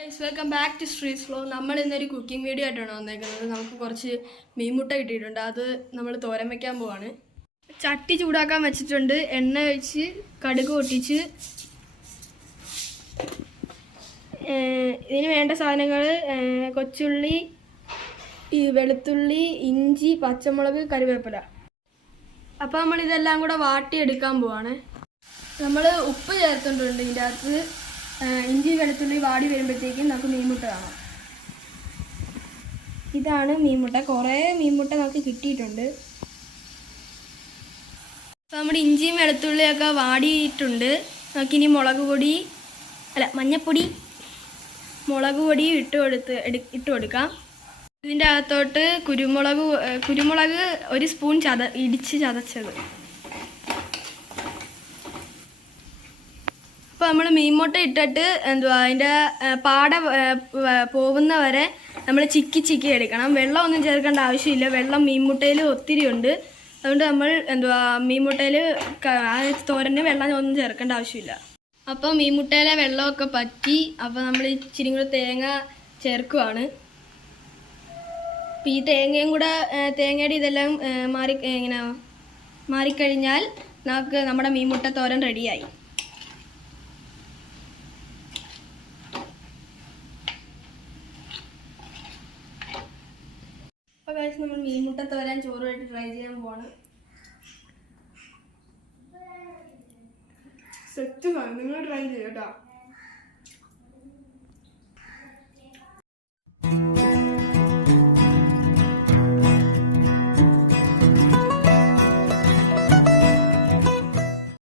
Welcome back to street flow. നമ്മൾ ഇന്നൊരു cooking video ആയിട്ടാണ് വന്നേക്കുന്നത്. നമുക്ക് കുറച്ച് മീൻമുട്ട കിട്ടിയിട്ടുണ്ട്. അത് നമ്മൾ തോരൻ വയ്ക്കാൻ പോവാണ്. ചട്ടി ചൂടാക്കാൻ വെച്ചിട്ടുണ്ട്. എണ്ണ ഒഴിച്ച് കടുക് പൊട്ടിച്ച് ഇതിന് വേണ്ട സാധനങ്ങൾ കൊച്ചുള്ളി, വെളുത്തുള്ളി, ഇഞ്ചി, പച്ചമുളക്, കറിവേപ്പില. അപ്പോൾ നമ്മളിതെല്ലാം കൂടെ വാട്ടിയെടുക്കാൻ പോവാണ്. നമ്മൾ ഉപ്പ് ചേർത്തിട്ടുണ്ട്. ഇതിൻ്റെ അകത്ത് ഇഞ്ചി വെളുത്തുള്ളി വാടി വരുമ്പോഴത്തേക്കും നമുക്ക് മീൻമുട്ട കാണാം. ഇതാണ് മീൻമുട്ട. കുറേ മീൻമുട്ട നമുക്ക് കിട്ടിയിട്ടുണ്ട്. അപ്പോൾ നമ്മുടെ ഇഞ്ചിയും വെളുത്തുള്ളിയൊക്കെ വാടിയിട്ടുണ്ട്. നമുക്കിനി മഞ്ഞൾപ്പൊടി, മുളക് പൊടി ഇട്ട് കൊടുക്കാം. ഇതിൻ്റെ അകത്തോട്ട് കുരുമുളക് ഒരു സ്പൂൺ ഇടിച്ച് ചതച്ചത്. അപ്പോൾ നമ്മൾ മീൻമുട്ട ഇട്ടിട്ട് അതിൻ്റെ പാട പോകുന്ന വരെ നമ്മൾ ചിക്കി എടുക്കണം. വെള്ളം ഒന്നും ചേർക്കേണ്ട ആവശ്യമില്ല. വെള്ളം മീൻമുട്ടയിൽ ഒത്തിരി ഉണ്ട്. അതുകൊണ്ട് നമ്മൾ മീൻമുട്ടയിൽ തോരന് വെള്ളം ഒന്നും ചേർക്കേണ്ട ആവശ്യമില്ല. അപ്പോൾ മീൻമുട്ടയിലെ വെള്ളമൊക്കെ പറ്റി. അപ്പോൾ നമ്മൾ ഇച്ചിരി കൂടെ തേങ്ങ ചേർക്കുവാണ്. അപ്പോൾ ഈ തേങ്ങയുടെ ഇതെല്ലാം മാറിക്കഴിഞ്ഞാൽ നമുക്ക് നമ്മുടെ മീൻമുട്ട തോരൻ റെഡിയായി. അപ്പോൾ കഴിച്ച് നമ്മൾ മീൻമുട്ട തോരൻ ചോറുമായിട്ട് ട്രൈ ചെയ്യാൻ പോവാണ്. സെറ്റ് നിങ്ങൾ ട്രൈ ചെയ്യാം കേട്ടോ.